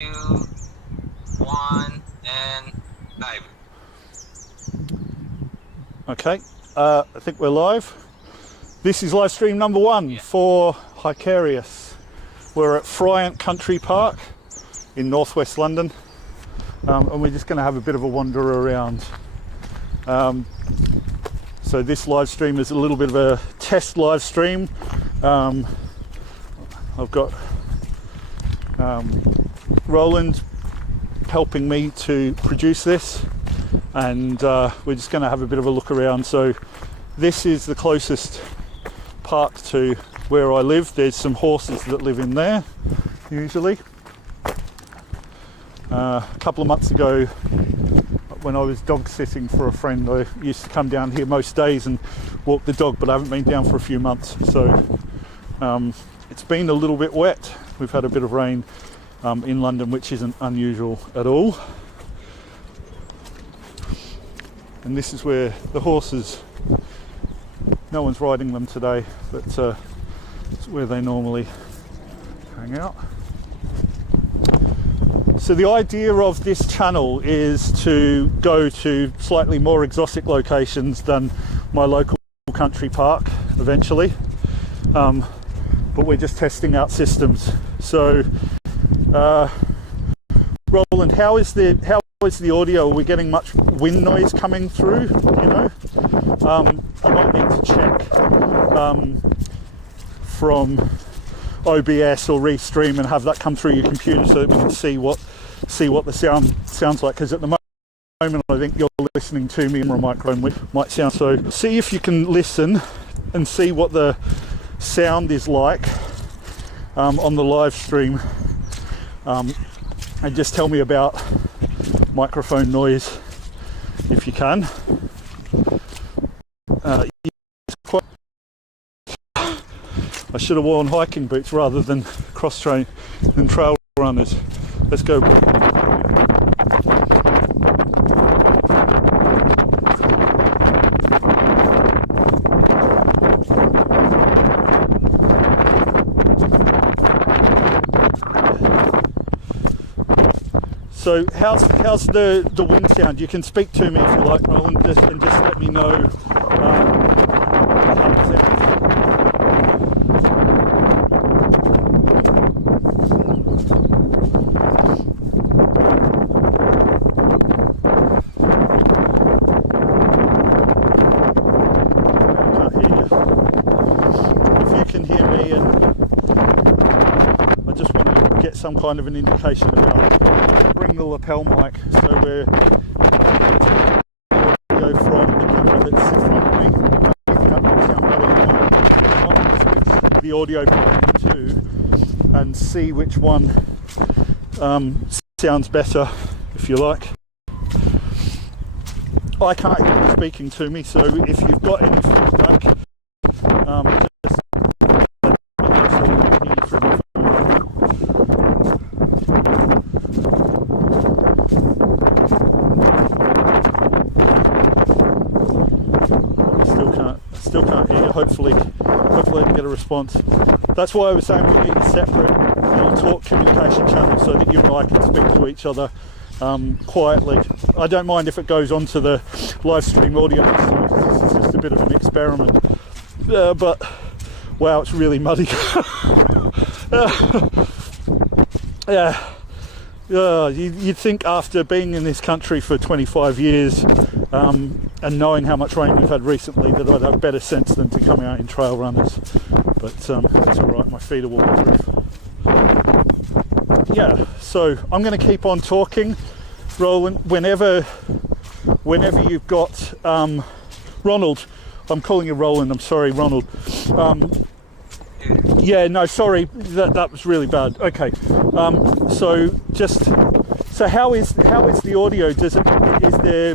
2, 1, and live. Okay, I think we're live. This is live stream number 1 for Hicarius. We're at Friant Country Park in northwest London, and we're just going to have a bit of a wander around. So this live stream is a little bit of a test live stream. I've got Roland helping me to produce this, and we're just going to have a bit of a look around. So this is the closest park to where I live. There's some horses that live in there usually. A couple of months ago, when I was dog sitting for a friend, I used to come down here most days and walk the dog, but I haven't been down for a few months, so it's been a little bit wet. We've had a bit of rain in London, which isn't unusual at all. And this is where the horses, no one's riding them today, but it's where they normally hang out. So the idea of this channel is to go to slightly more exotic locations than my local country park eventually, but we're just testing out systems. So Roland, how is the audio? Are we getting much wind noise coming through? You know, I might need to check from OBS or Restream and have that come through your computer so that we can see what the sound sounds like, because at the moment I think you're listening to me on a microphone, which might sound. So see if you can listen and see what the sound is like on the live stream, and just tell me about microphone noise if you can. I should have worn hiking boots rather than trail runners. Let's go. So how's the wind sound? You can speak to me if you like, Roland, and just let me know how it sounds. I can't hear you. If you can hear me, and I just want to get some kind of an indication about it. Bring the lapel mic so we're audio from the camera that's in front of me. That might sound better. I might switch the audio to and see which one sounds better, if you like. I can't hear you speaking to me, so if you've got any feedback, just let me know so we can hear you through the phone. Still can't hear you. Hopefully I can get a response. That's why I was saying we need a separate little talk communication channel so that you and I can speak to each other quietly. I don't mind if it goes onto the live stream audio because this is just a bit of an experiment. But wow, it's really muddy. You'd think after being in this country for 25 years and knowing how much rain we've had recently that I'd have better sense than to come out in trail runners, but that's all right, my feet are waterproof. Yeah, so I'm going to keep on talking, Roland, whenever you've got Ronald. I'm calling you Roland, I'm sorry, Ronald. Yeah, no, sorry, that was really bad. Okay, so how is the audio? Is there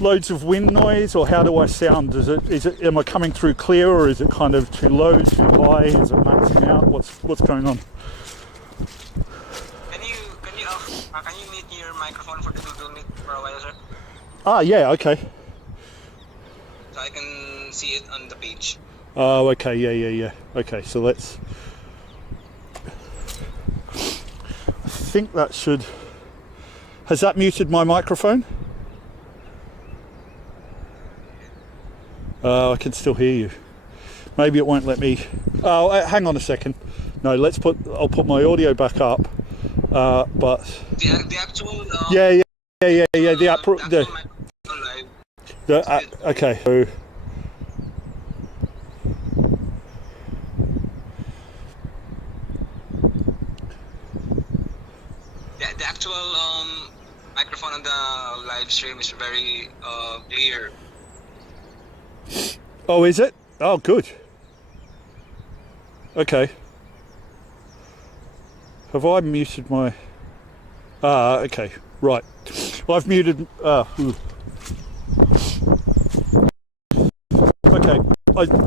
loads of wind noise, or how do I sound? Am I coming through clear, or is it kind of too low, too high? Is it maxing out? What's going on? Can you mute your microphone for the Google Meet for a while, sir? Ah, yeah, okay. So I can see it on the page. Oh, okay, yeah. Okay, so let's... think that should... Has that muted my microphone? I can still hear you. Maybe it won't let me... Oh, hang on a second. No, I'll put my audio back up. But... The actual... yeah. The okay. So, the actual microphone on the live stream is very clear. oh, is it? Oh, good. Okay. Have I muted my... okay. Right. I've muted... Okay.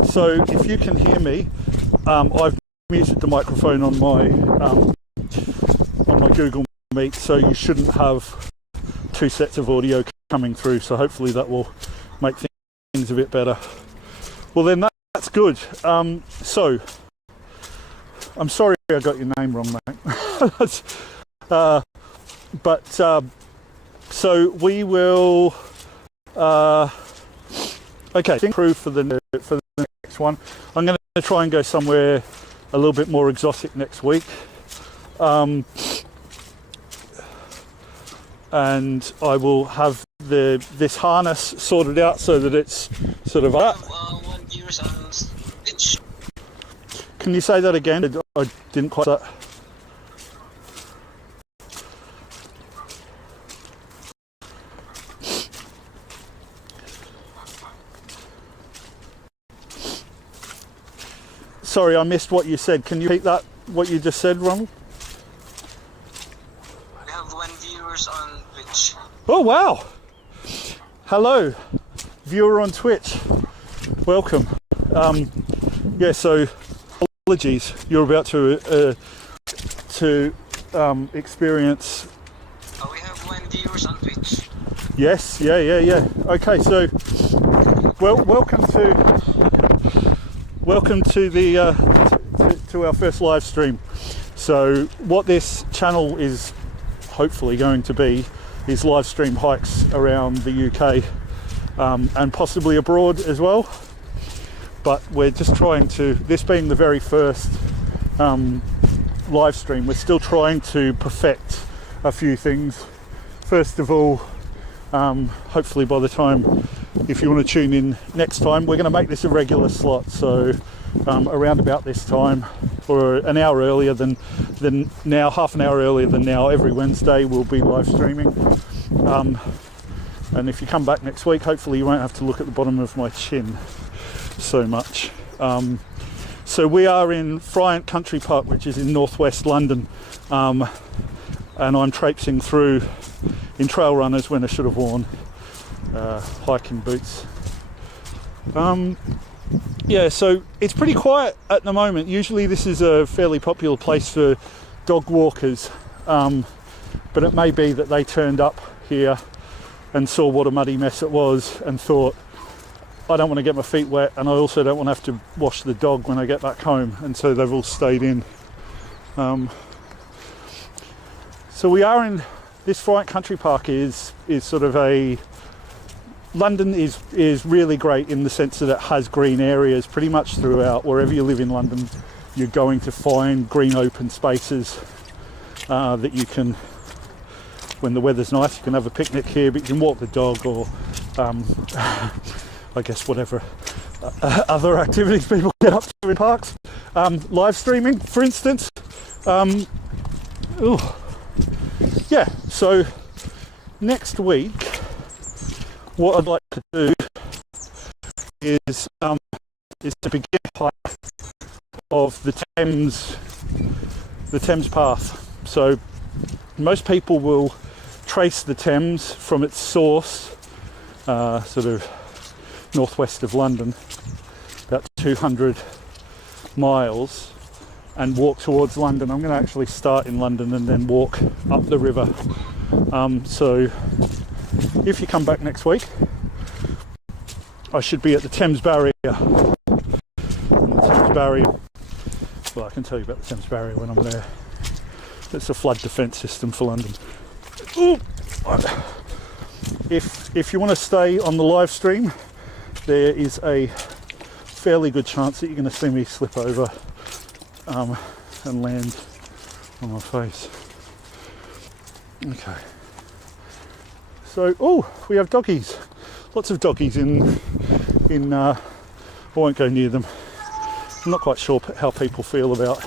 So if you can hear me, I've muted the microphone on my Google Meet, so you shouldn't have two sets of audio coming through. So hopefully that will make things a bit better. Well, then that's good. So I'm sorry I got your name wrong, mate. But so we will. Okay, improve for the next one. I'm going to try and go somewhere a little bit more exotic next week, and I will have this harness sorted out so that it's sort of up. Can you say that again? I didn't quite. Sorry, I missed what you said. Can you repeat that? What you just said, Ronald? We have 1 viewers on Twitch. Oh wow! Hello, viewer on Twitch. Welcome. Yeah. So, apologies. You're about to experience. We have 1 viewers on Twitch. Yes. Yeah. Okay. So, welcome to the to our first live stream. So what this channel is hopefully going to be is live stream hikes around the UK and possibly abroad as well. But we're just trying to, this being the very first live stream, we're still trying to perfect a few things. First of all, hopefully by the time, if you want to tune in next time, we're going to make this a regular slot. So around about this time, or an hour earlier than now, half an hour earlier than now, every Wednesday we'll be live streaming. And if you come back next week, hopefully you won't have to look at the bottom of my chin so much. So we are in Friant Country Park, which is in northwest London, and I'm traipsing through in trail runners when I should have worn hiking boots. Yeah, so it's pretty quiet at the moment. Usually this is a fairly popular place for dog walkers, but it may be that they turned up here and saw what a muddy mess it was and thought, I don't want to get my feet wet, and I also don't want to have to wash the dog when I get back home, and so they've all stayed in. So we are in this Friant Country Park is sort of a... London is really great in the sense that it has green areas pretty much throughout. Wherever you live in London, you're going to find green open spaces that you can, when the weather's nice, you can have a picnic here, but you can walk the dog, or I guess whatever other activities people get up to in parks. Live streaming, for instance. Yeah, so next week, what I'd like to do is to begin a hike of the Thames path. So most people will trace the Thames from its source, sort of northwest of London, about 200 miles, and walk towards London. I'm going to actually start in London and then walk up the river. So if you come back next week, I should be at the Thames Barrier. And the Thames Barrier, well, I can tell you about the Thames Barrier when I'm there. It's a flood defence system for London. Ooh. If you want to stay on the live stream, there is a fairly good chance that you're going to see me slip over and land on my face. Okay. So, oh, we have doggies. Lots of doggies in. I won't go near them. I'm not quite sure how people feel about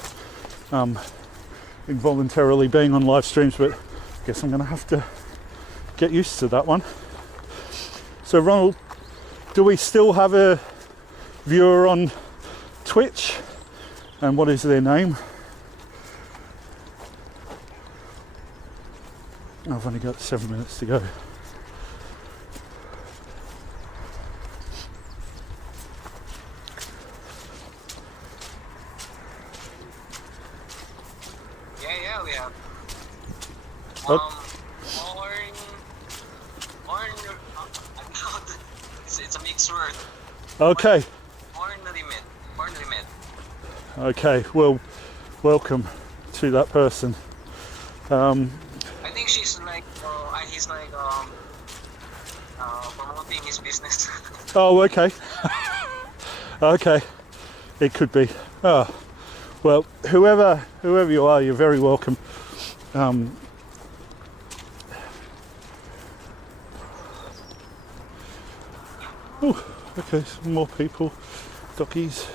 involuntarily being on live streams, but I guess I'm going to have to get used to that one. So, Ronald, do we still have a viewer on Twitch? And what is their name? I've only got 7 minutes to go. Yeah, we have. It's a mixed word. Okay. Born limit. Okay, well, welcome to that person. I think she's like, he's like promoting his business. Oh, okay. Okay, it could be. Oh, well, whoever you are, you're very welcome. Oh, okay, some more people, duckies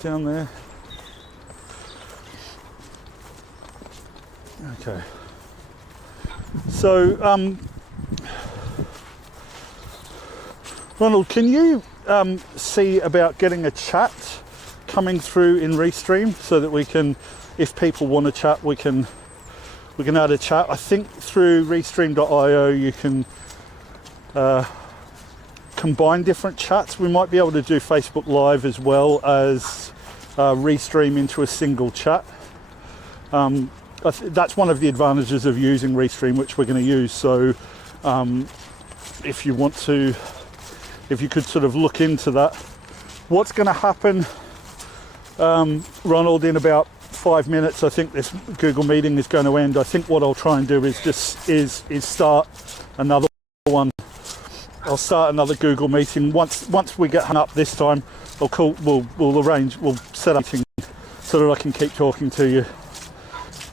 down there. Okay. So, Ronald, can you see about getting a chat coming through in Restream so that we can, if people want to chat, we can add a chat. I think through Restream.io you can combine different chats. We might be able to do Facebook Live as well as Restream into a single chat. That's one of the advantages of using Restream, which we're going to use. So if you want to, if you could sort of look into that. What's going to happen, Ronald, in about 5 minutes, I think this Google meeting is going to end. I think what I'll try and do is just start another one. I'll start another Google meeting. Once we get hung up this time, we'll set up a meeting so that I can keep talking to you.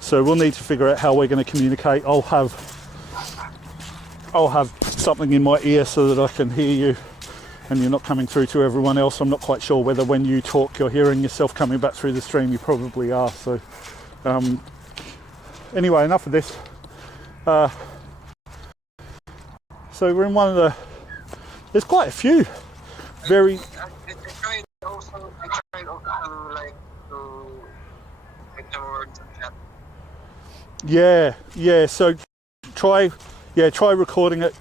So we'll need to figure out how we're going to communicate. I'll have something in my ear so that I can hear you and you're not coming through to everyone else. I'm not quite sure whether when you talk you're hearing yourself coming back through the stream. You probably are. So anyway, enough of this. So we're in one of the, there's quite a few very... I tried also to like the words and chat. Yeah. So try recording it.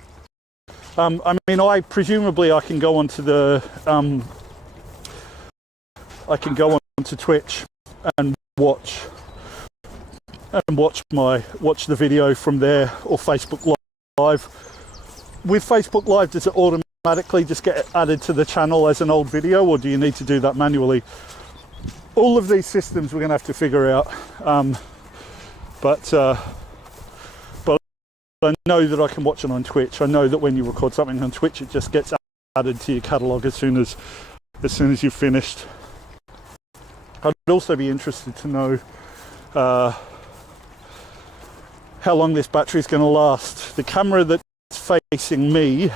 I mean, presumably I can go onto the onto Twitch and watch the video from there, or Facebook Live. With Facebook Live, does it automatically just get added to the channel as an old video, or do you need to do that manually? All of these systems we're going to have to figure out, but I know that I can watch it on Twitch. I know that when you record something on Twitch, it just gets added to your catalogue as soon as you've finished. I'd also be interested to know how long this battery is going to last. The camera that's facing me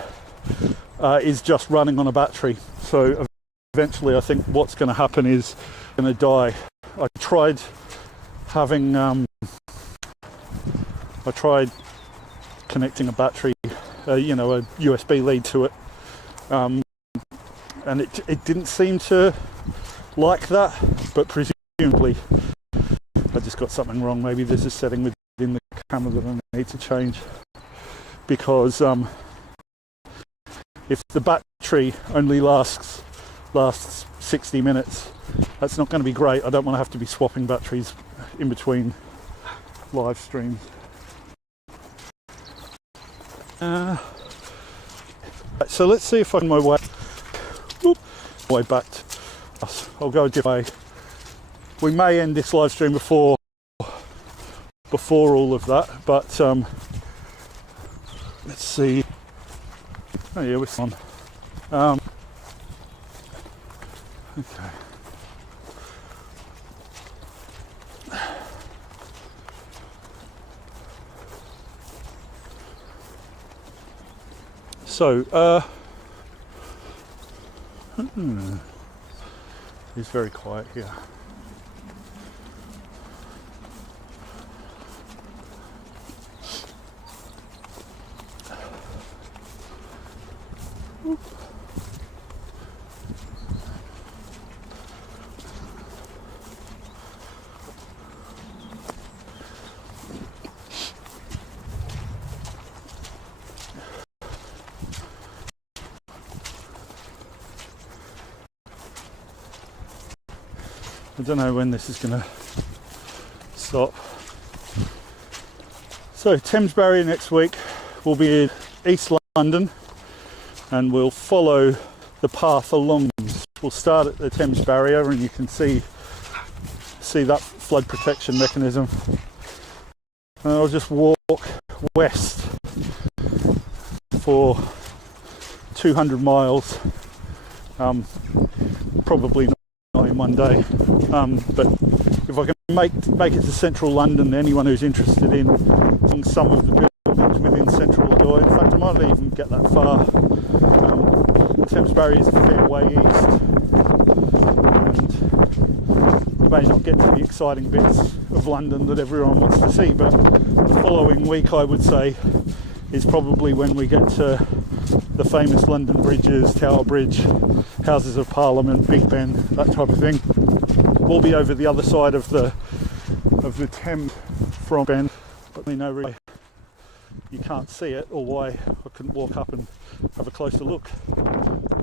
is just running on a battery, so eventually I think what's going to happen is going to die. I tried connecting a battery, a USB lead to it, and it didn't seem to like that, but presumably I just got something wrong. Maybe there's a setting within the camera that I need to change, because if the battery only lasts 60 minutes, that's not going to be great. I don't want to have to be swapping batteries in between live streams. So let's see if I can my way back to us. I'll go a different way. We may end this live stream before before all of that. But let's see. Oh yeah, we're on. Okay. So, it's very quiet here. I don't know when this is going to stop. So Thames Barrier next week will be in East London, and we'll follow the path along. We'll start at the Thames Barrier, and you can see that flood protection mechanism. And I'll just walk west for 200 miles, probably not in one day, but if I can make it to central London, anyone who's interested in some of the buildings within central, or in fact I might not even get that far. The Thames Barrier is a fair way east, and we may not get to the exciting bits of London that everyone wants to see, but the following week I would say is probably when we get to the famous London bridges, Tower Bridge, Houses of Parliament, Big Ben, that type of thing. We'll be over the other side of the Thames from Ben, but we know really you can't see it, or why I couldn't walk up and have a closer look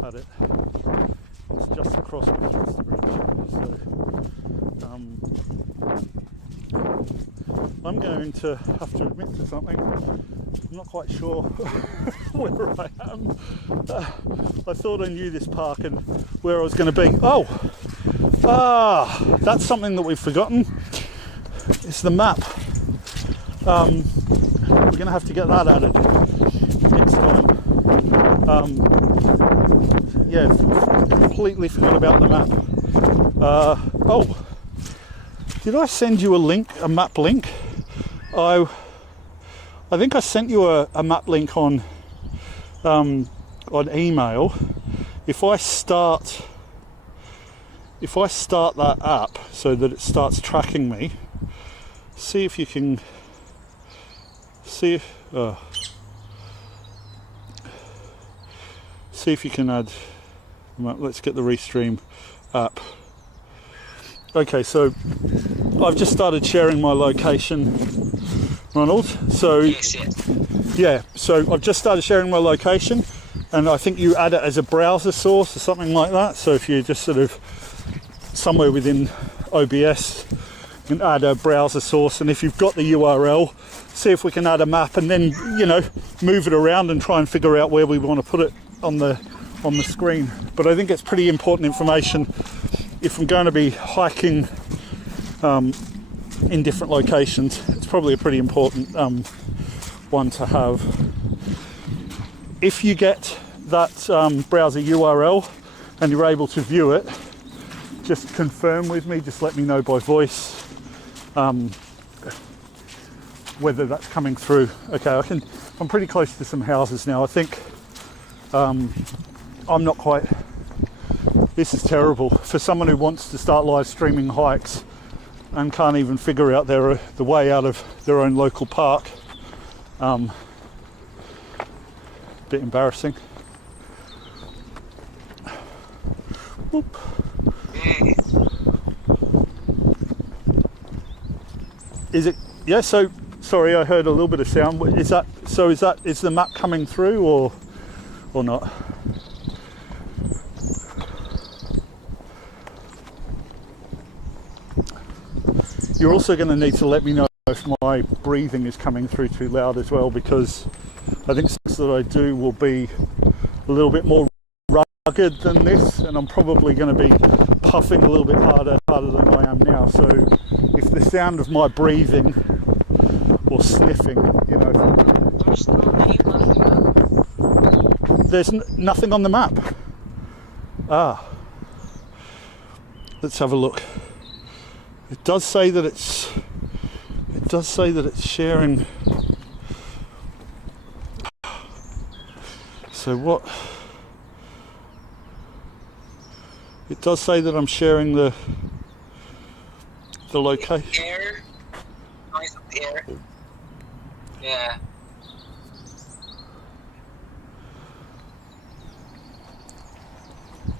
at it. It's just across the bridge, so I'm going to have to admit to something. I'm not quite sure where I am. I thought I knew this park and where I was going to be. That's something that we've forgotten. It's the map. We're going to have to get that added next time. Completely forgot about the map. Did I send you a map link? I think I sent you a map link on email. If I start that app so that it starts tracking me, see if you can see if you can add. Let's get the Restream app. Okay, so I've just started sharing my location, Ronald. So yes. yeah, so I've just started sharing my location, and I think you add it as a browser source or something like that. So if you're just sort of somewhere within OBS, you can add a browser source, and if you've got the URL, see if we can add a map, and then move it around and try and figure out where we want to put it on the screen. But I think it's pretty important information if I'm going to be hiking in different locations. It's probably a pretty important one to have. If you get that browser URL and you're able to view it, just confirm with me, just let me know by voice whether that's coming through. Okay, I'm pretty close to some houses now. I think I'm not quite. This is terrible for someone who wants to start live streaming hikes and can't even figure out the way out of their own local park. Bit embarrassing. Whoop. Is it? Yeah. So sorry, I heard a little bit of sound. Is the map coming through or not? You're also going to need to let me know if my breathing is coming through too loud as well, because I think things that I do will be a little bit more rugged than this, and I'm probably going to be puffing a little bit harder than I am now. So if the sound of my breathing or sniffing, you know. There's no name on the map. There's nothing on the map. Ah, let's have a look. It does say that it's sharing. So what? It does say that I'm sharing the location. Air. Noise of the air. Yeah.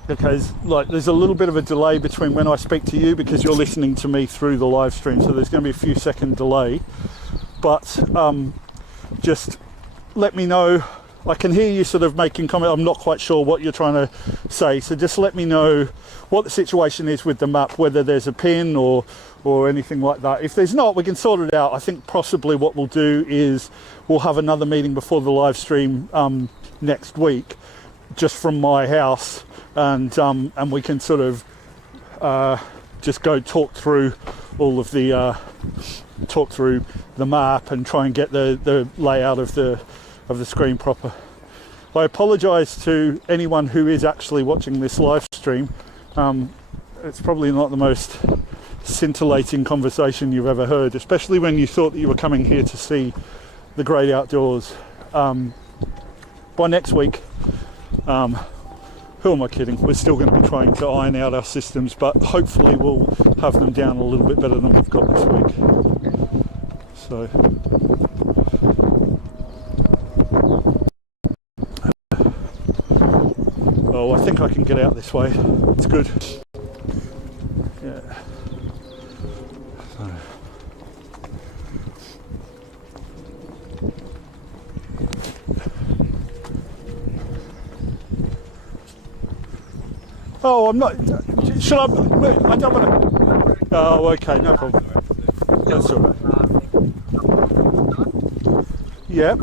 Okay, there's a little bit of a delay between when I speak to you because you're listening to me through the live stream, so there's going to be a few second delay. But just let me know. I can hear you sort of making comment. I'm not quite sure what you're trying to say, so just let me know what the situation is with the map, whether there's a pin or anything like that. If there's not, we can sort it out. I think possibly what we'll do is we'll have another meeting before the live stream next week, just from my house, and we can sort of just go talk through all of the talk through the map and try and get the layout of the screen proper. I apologise to anyone who is actually watching this live stream. It's probably not the most scintillating conversation you've ever heard, especially when you thought that you were coming here to see the great outdoors. By next week, who am I kidding? We're still going to be trying to iron out our systems, but hopefully we'll have them down a little bit better than we've got this week. So. Oh, I think I can get out this way. It's good. Yeah. Oh, I'm not. Should I? I don't want to. Oh, okay, no problem. That's all right. Yeah.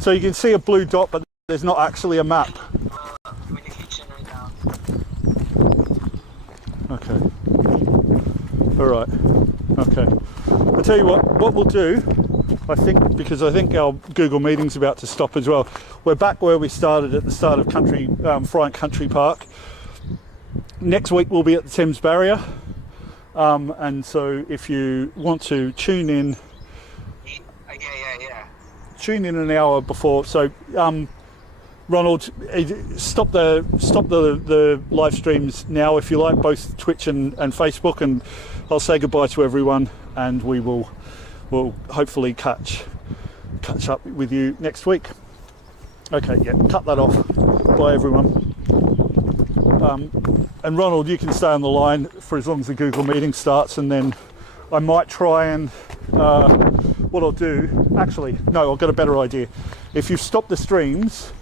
So you can see a blue dot, but there's not actually a map. Okay. All right. Okay. I'll tell you what we'll do, I think, because I think our Google meeting's about to stop as well. We're back where we started at the start of Friant Country Park. Next week we'll be at the Thames Barrier. And so if you want to tune in, tune in an hour before. So Ronald, stop the live streams now if you like, both Twitch and Facebook, and I'll say goodbye to everyone, and we'll hopefully catch up with you next week. Okay, yeah, cut that off. Bye everyone. And Ronald, you can stay on the line for as long as the Google meeting starts, and then I might try and what I'll do, actually, no, I've got a better idea. If you stop the streams,